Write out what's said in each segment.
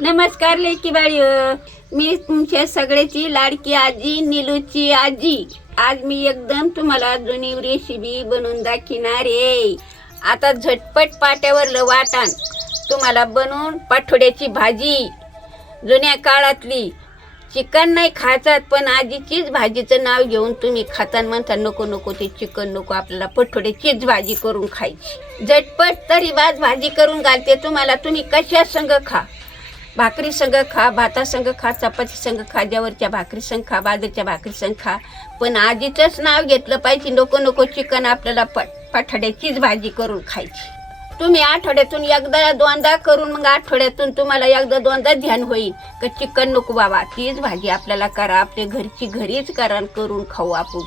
नमस्कार लेकी बाळी, मी तुमच्या सगळ्याची लाडकी आजी निलूची आजी. आज मी एकदम तुम्हाला जुनी रेसिपी बनवून दाखवणार आहे. आता झटपट पाट्यावरलं वाटण तुम्हाला बनवून पाठोड्याची भाजी. जुन्या काळातली चिकन नाही खायचं, पण आजीचीच भाजीचं नाव घेऊन तुम्ही खाताना म्हणता नको नको ते चिकन नको, आपल्याला पाठोड्याचीच भाजी करून खायची. झटपट तरी भाजी करून घालते तुम्हाला. तुम्ही कशा संग खा, भाकरी संग खा, भाता संग खा, चपाती संग खा, ज्वारीच्या भाकरी संग खा, बाजरीच्या भाकरी संग खा, पण आजीचंच नाव घेतलं पाहिजे. नको नको चिकन, आपल्याला पाठोड्याचीच भाजी करून खायची. तुम्ही आठवड्यातून एकदा दोनदा करून, मग आठवड्यातून तुम्हाला एकदा दोनदा ध्यान होईल का चिकन नको बाबा, तीच भाजी आपल्याला करा, आपल्या घरची घरीच करा, करून खाऊ आपण.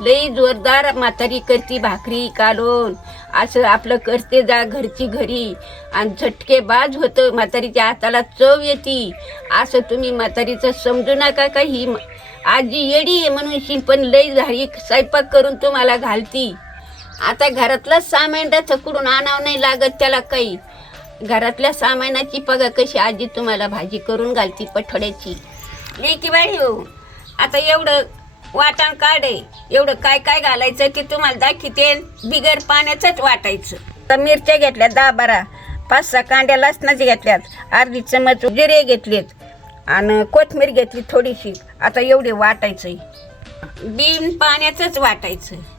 लई जोरदार म्हातारी करती भाकरी काढून, असं आपलं करते जा घरची घरी, आणि झटकेबाज होतं, म्हातारीच्या हाताला चव येते. असं तुम्ही म्हातारीचं समजू नका का ही आजी येडी आहे म्हणून, पण लई झाडी स्वयंपाक करून तुम्हाला घालती. आता घरातलं सामान कुठून आणावं नाही लागत त्याला काही. घरातल्या सामानाची बघा कशी आजी तुम्हाला भाजी करून घालती पाठोड्याची. लेकी बाई हो, आता एवढं वाटण काढे, एवढं काय काय घालायचं ते तुम्हाला दाखवते. बिगर पाण्याचंच वाटायचं. आता मिरच्या घेतल्या 10-12, 5-6 कांड्या लसणाच्या घेतल्यात, अर्धी चमच जिरे घेतलेत, आणि कोथिंबीर घेतली थोडीशी. आता एवढे वाटायचं, बिन पाण्याचंच वाटायचं.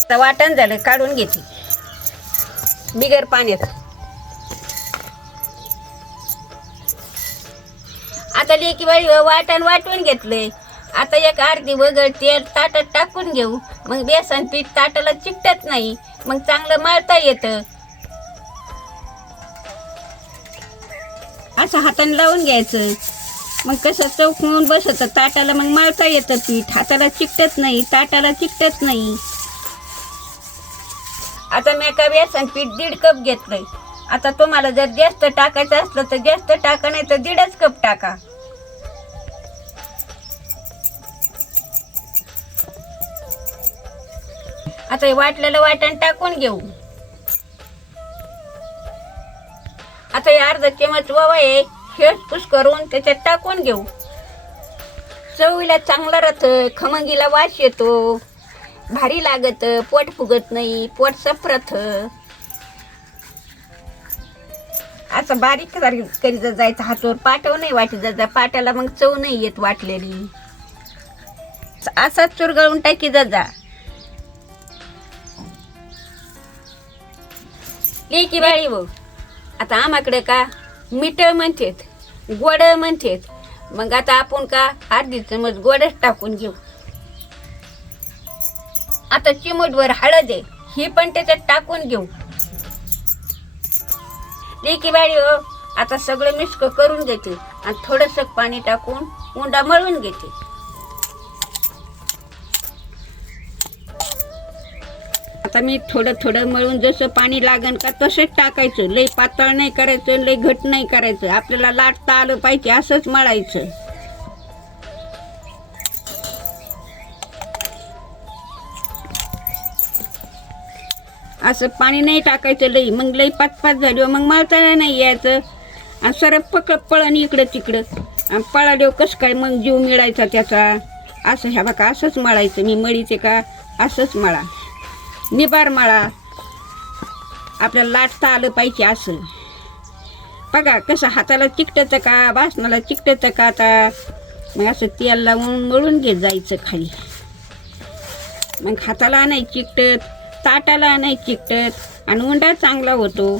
आता वाटण झालं, काढून घेते बिगर पाण्यात. आता लेकी बाई वाटण वाटून घेतलंय. आता एक अर्धी वगळ तेल ताटात टाकून घेऊ, मग बेसन पीठ ताटाला चिकटत नाही, मग चांगलं मळता येतं. असं हाताने लावून घ्यायचं, मग कसं चौकून बसत ताटाला, मग मळता येतं पीठ, हाताला चिकटत नाही, ताटाला चिकटत नाही. आता मी का बेसन पीठ 1.5 कप घेतलंय. आता तुम्हाला जर जास्त टाकायचं असलं तर जास्त टाका, नाही तर 1.5 कप टाका. आता हे वाटलेलं वाटण टाकून घेऊ. आता हे अर्धा चमच ओवा आहे, हेच करून त्याच्यात टाकून घेऊ. चवीला चांगला राहतं, खमंगीला वास येतो, भारी लागत, पोट फुगत नाही, पोट सफरत. असं बारीक करीत जायचं, हातावर पाटव नाही वाटत जायचं, पाट्याला मग चव नाही येत वाटलेली. असाच चुरगळून टाकी जा. लेकी बाळी भाऊ, आता आम्हाकडे का मीठ म्हणतेत, गोड म्हणतेत, मग आता आपण का अर्धी चमच गोडच टाकून घेऊ. आता चिमूटभर हळद आहे, ही पण त्याच्यात टाकून घेऊ. लेकी बाळी हो, आता सगळं मिक्स करून घेते आणि थोडंसं पाणी टाकून उंडा मळून घेते. आता मी थोडं थोडं मळून जसं पाणी लागन का तसंच टाकायचं. लई पातळ नाही करायचं, लई घट नाही करायचं, आपल्याला लाटता आलं पाहिजे असंच मळायचं. असं पाणी नाही टाकायचं लई, मग लई पाच झाली मग मळता नाही यायचं, आणि सरळ पळण इकडं तिकडं, आणि पळाल्यावर कसं काय मग जीव मिळायचा त्याचा. असं ह्या बघा असंच मळायचं. मी मळीचे का असंच मळा, निबार मळा, आपल्याला लाटता आलं पाहिजे असं. बघा कसं हाताला चिकटतं का, बासनाला चिकटतं का. आता मग असं तेल लावून मळून घेत जायचं खाली, मग हाताला नाही चिकटत, ताटाला नाही चिकटत, आणि उंडा चांगला होतो.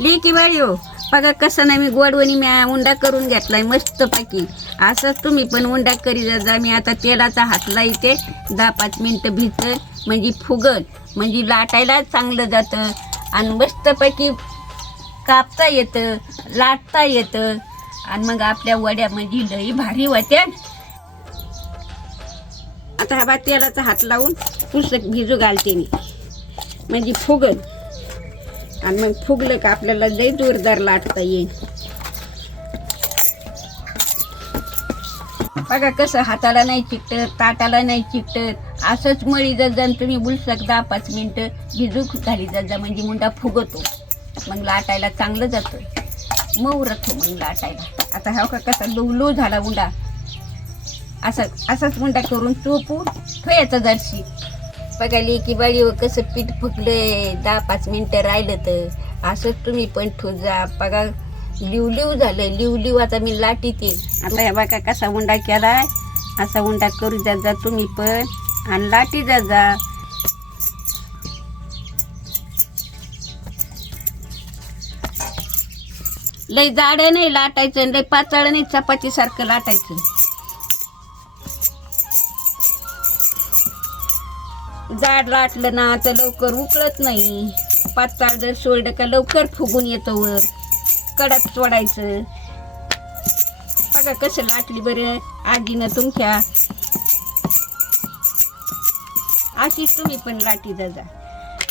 लेकी बाई हो, बघा कसं नाही मी गोडवणी मी उंडा करून घेतलाय मस्तपैकी. असंच तुम्ही पण उंडा करी जा. मी आता तेलाचा हात लावते, 10-5 मिनटं भिजतं, म्हणजे फुगत, म्हणजे लाटायला चांगलं जातं, आणि मस्तपैकी कापता येतं, लाटता येतं, आणि मग आपल्या वड्या म्हणजे लई भारी होत्या. आता हा तेलाचा हात लावून पुसक भिजू घालते मी. म्हणजे फुगल. आणि मग फुगलं का आपल्याला लय जोरदार लाटता येईल. बघा कसं हाताला नाही चिकटत, ताटाला नाही चिकटत. असंच मळी जा तुम्ही बुलसक 10-5 मिनटं भिजू घाली जा, म्हणजे मुंडा फुगतो. मग लाटायला चांगलं जातं, मऊ राहतो मग लाटायला. आता हा का कसा लवलो झाला मुंडा. असाच मुंडा करून चोपू ठेवायचा जरशी. बघा लेकी बाळी कसं पीठ फुगलंय. 10-5 मिनटं राहिलं तर असंच तुम्ही पण ठोजा. बघा लिव झालं, लिव आता मी लाटीते. आता हे बघा कसा उंडा केलाय. असा उंडा करू जा तुम्ही पण आणि लाटी जा. लय जाड नाही लाटायचं, लय पातळ नाही चपाती सारखं लाटायचं. जाड लाटलं ना तर लवकर उकळत नाही. पातळ जर सोडलं का लवकर फुगून येतं वर. कडक सोडायचं. बघा कसं लाटली बरं आजीनं तुमच्या. अशीच तुम्ही पण लाटी जा.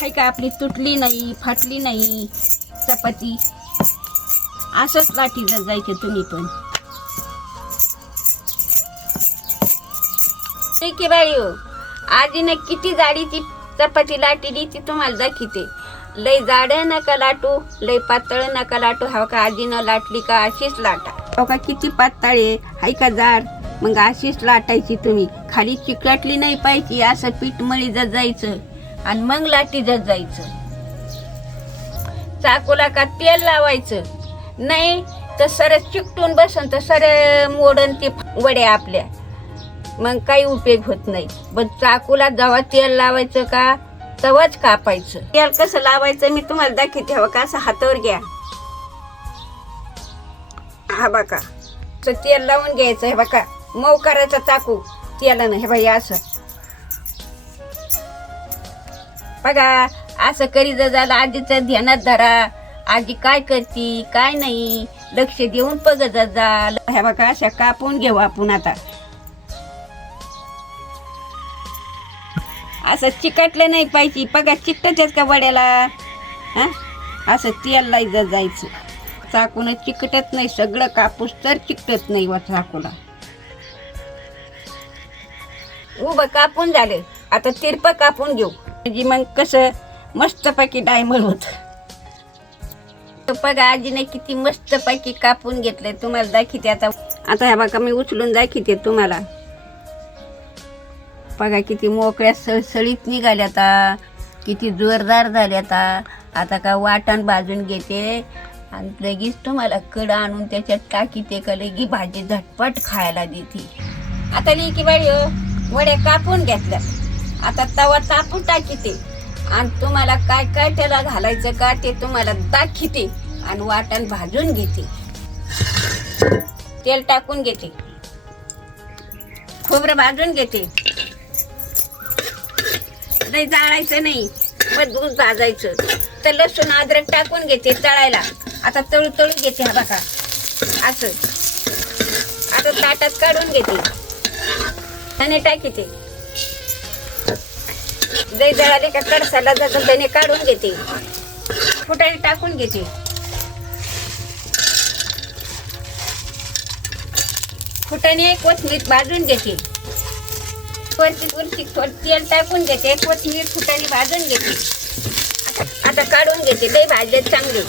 हाय का आपली तुटली नाही, फाटली नाही चपाती. असंच लाटी जायचं तुम्ही पण. ठीक आहे बाई हो, आजीनं किती जाडीची चपाती लाटली ती तुम्हाला दाखवते. लय जाड नका लाटू, लय पातळ नका लाटू. हा का आजीनं लाटली का अशीच लाटा. हो का किती पातळ आहे, हाय का जाड. मग अशीच लाटायची तुम्ही. खाली चिकटली नाही पाहिजे. असं पीठ मळी जायचं आणि मग लाटी जायचं. चाकूला का तेल लावायचं नाही तर सर चिकटून बसन तर सर मोडन ते वड्या आपल्या. मग काही उपयोग होत नाही. पण चाकूला जेव्हा तेल लावायचं का तवाच कापायचं. तेल कसं लावायचं मी तुम्हाला दाखवते. हवं का असं हातावर घ्या. हा बघा तेल लावून घ्यायचं. हे बघा मऊ करायचा चाकू तेलानं. हे बाई असं बघा असं करी झालं. आजीचं ध्यानात धरा. आजी काय करती काय नाही लक्ष देऊन बघत जा. हे बघा अशा कापून घेऊ आपण. आता असं चिकटलं नाही पाहिजे. बघा चिकटच का वड्याला. हा असं तेल लाईत जायचं. चाकून चिकटत नाही. सगळं कापूस तर चिकटत नाही वा चाकूला. उभं कापून झाले. आता तिरप कापून घेऊ म्हणजे मग कसं मस्तपैकी डायमंड होत. बघा आजीने किती मस्तपैकी कापून घेतलंय तुम्हाला दाखवते. आता ह्या बघा मी उचलून दाखवते तुम्हाला. बघा किती मोकळ्या सळसळीत निघाल्यात. किती जोरदार झाल्यात. आता का वाटण भाजून घेते आणि लगेच तुम्हाला कडा आणून त्याच्यात टाकीते का लगी भाजी झटपट खायला देते. आता लेकी बाई वड्या कापून घेतल्या. आता तवा तापून टाकीते आणि तुम्हाला काय काय त्याला घालायचं का ते तुम्हाला दाखवते. आणि वाटण भाजून घेते. तेल टाकून घेते. खोबरं भाजून घेते. नाही जाळायचं नाही मजबूत भाजायचं. तर लसूण अद्रक टाकून घेते तळायला. आता तळू घेते. हा बघा असं. आता ताटात काढून घेते. धने टाकीते. दही जळाले का कडसाला जातं धने काढून घेते. फुटाणे टाकून घेते. फुटाणे कोथिंबीर भाजून घेते. वरची तेल टाकून घेते. कोथिंबीर फुटाणे भाजून घेते. आता काढून घेते. लय भाजले चांगले.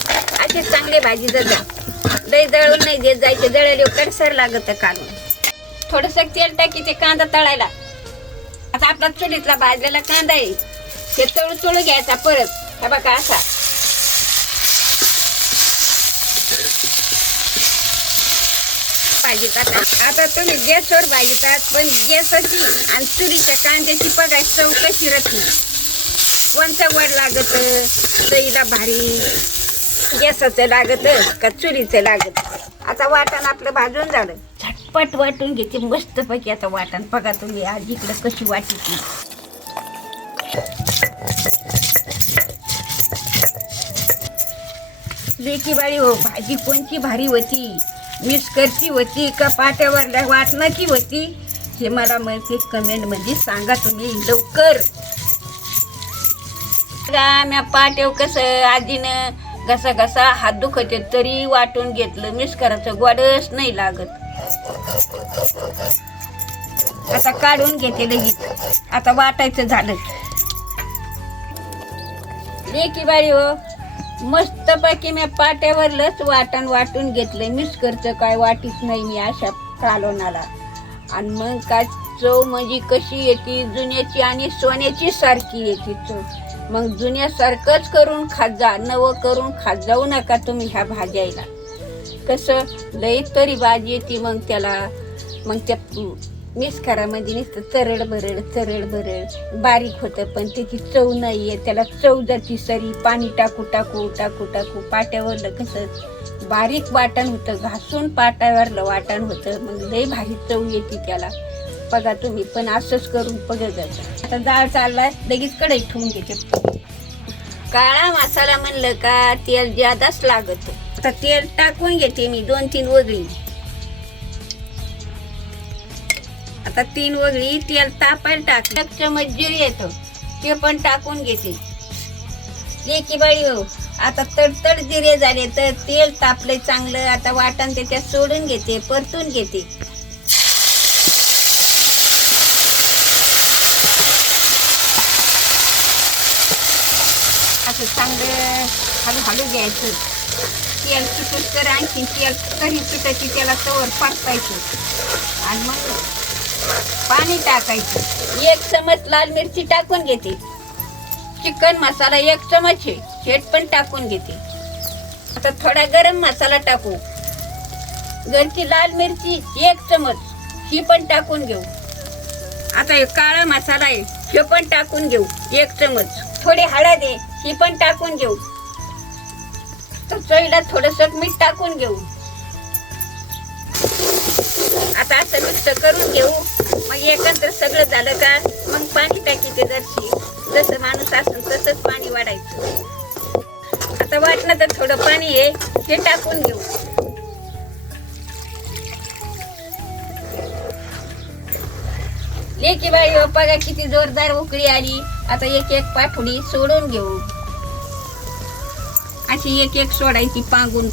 असेच चांगले भाजी जा. लय जळून नाही देत जायचे. जळले कडसर लागत काढून. थोडस तेल टाकीते कांदा तळायला. आता आपला चुलीतला भाजलेला कांदा आहे ते तळू घ्यायचा परत. हे बघा असा भाजीतात. आता तुम्ही गॅसवर भाजतात पण गॅसची आणि चुलीच्या कांद्याची बघा चव कशी राहते. कोणतं वड लागत चवीला भारी. गॅसाचं लागत का चुलीचं लागत. आता वाटण आपलं भाजून झालं. झटपट वाटून घेते मस्तपैकी. आता वाटण बघा तुम्ही आज इकडं कशी वाटते. लेकी बाळी हो भाजी कोणची भारी होती. मिसकरची होती का पाट्यावरल्या वाटणाची होती हे मला माहिती कमेंट मध्ये सांगा तुम्ही लवकर. का म्या पाट्याव कसं आजीनं घसा घसा हात दुखते तरी वाटून घेतलं. मिस्कराचं गोडच नाही लागत. आता काढून घेते लगेच. आता वाटायचं झालं. लेकी बाई हो, मस्तपैकी मी पाट्यावरलंच वाटण वाटून घेतलंय. मिस्करचं काय वाटीच नाही मी अशा कालोनाला. आणि मग काय चव म्हणजे कशी येते जुन्याची आणि सोन्याची सारखी येते चव. मग जुन्यासारखंच करून खात जा, नवं करून खात जाऊ नका तुम्ही ह्या भाज्याला. कसं लई तरी भाजी येते मग त्याला. मग त्या मिस्करामध्ये नुसतं चरड भरड बारीक होतं पण त्याची चव नाही आहे. त्याला चव जाती सरी. पाणी टाकू टाकू टाकू टाकू पाट्यावरलं कसं बारीक वाटण होतं. घासून पाट्यावरलं वाटण होतं. मग लई भारी चव येते त्याला. बघा तुम्ही पण असंच करून बघत जायचं. आता डाळ चाललाय लगेच कढई ठेवून घेते. काळा मसाला म्हणलं का तेल जादाच लागत. आता तेल टाकून घेते मी 2-3 वगळी. आता 3 वगळी तेल तापायला टाक. 1 चमच जिरे येतं ते पण टाकून घेते. लेकी बाई हो, आता तडतड जिरे झाले तर तेल तापले चांगलं. आता वाटण त्याच्यात सोडून घेते, परतून घेते. असं चांगलं हळूहळू घ्यायचं. तेल सुटून तर आणखी तेल तरी सुटायची त्याला तवर परतायचं. आणि मग पाणी टाकायचं. 1 चमच लाल मिरची टाकून घेते. चिकन मसाला 1 चमच आहे हे पण टाकून घेते. आता थोडा गरम मसाला टाकू. घरची लाल मिरची 1 चमच ही पण टाकून घेऊ. आता हे काळा मसाला आहे हे पण टाकून घेऊ 1 चमच. थोडी हळद आहे ही पण टाकून घेऊ. तर चवीला थोडंसं मीठ टाकून घेऊ. आता असं मिक्स करून घेऊ. मग एकत्र सगळं झालं का मग पाणी टाकीते. जसं माणूस असेल तसंच पाणी वाढायचं. आता वाटलं तर थोडं पाणी आहे ते टाकून घेऊ. लेकी बाई बघा किती जोरदार उकळी आली. आता एक पाठोडी सोडून घेऊ. अशी एक सोडायची पांगून.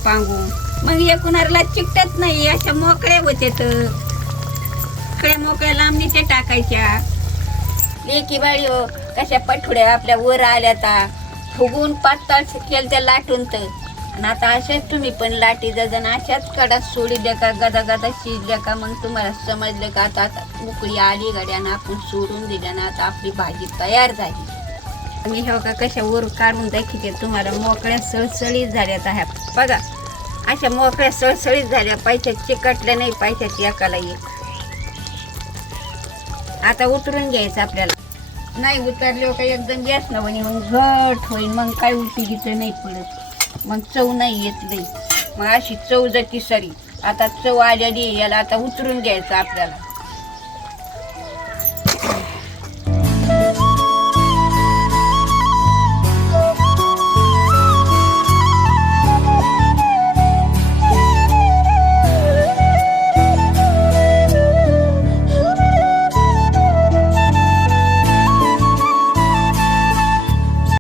मग एकूणाला चिकटत नाही. अशा मोकळ्या होते तर मोकळ्या लांबणीच्या टाकायच्या. लेकी बाई हो, कशा पाठोड्या आपल्या वर आल्या ता फुगून पातळ केल त्या लाटून तर. आणि आता अशाच तुम्ही पण लाटी जण अशाच कडात सोडी द्या का गदा शिजल्या का मग तुम्हाला समजलं का आता उकळी आली गाड्यानं आपण सोडून दिल्यानं आता आपली भाजी तयार झाली. मी हो का कशा वर काढून दाखवते तुम्हाला. मोकळ्या सळसळीत झाल्या ह्या बघा. अशा मोकळ्या सळसळीत झाल्या पाहिजे. चिकटल्या नाही पाहिजे एकाला एक. आता उतरून घ्यायचं आपल्याला. नाही उतरले का एकदम गॅस ना म्हणे मग घट होईल. मग काय उपयोगीचं नाही पडत. मग चव नाही येत नाही. मग अशी चव जाती सरी. आता चव आलेली याला आता उतरून घ्यायचं आपल्याला.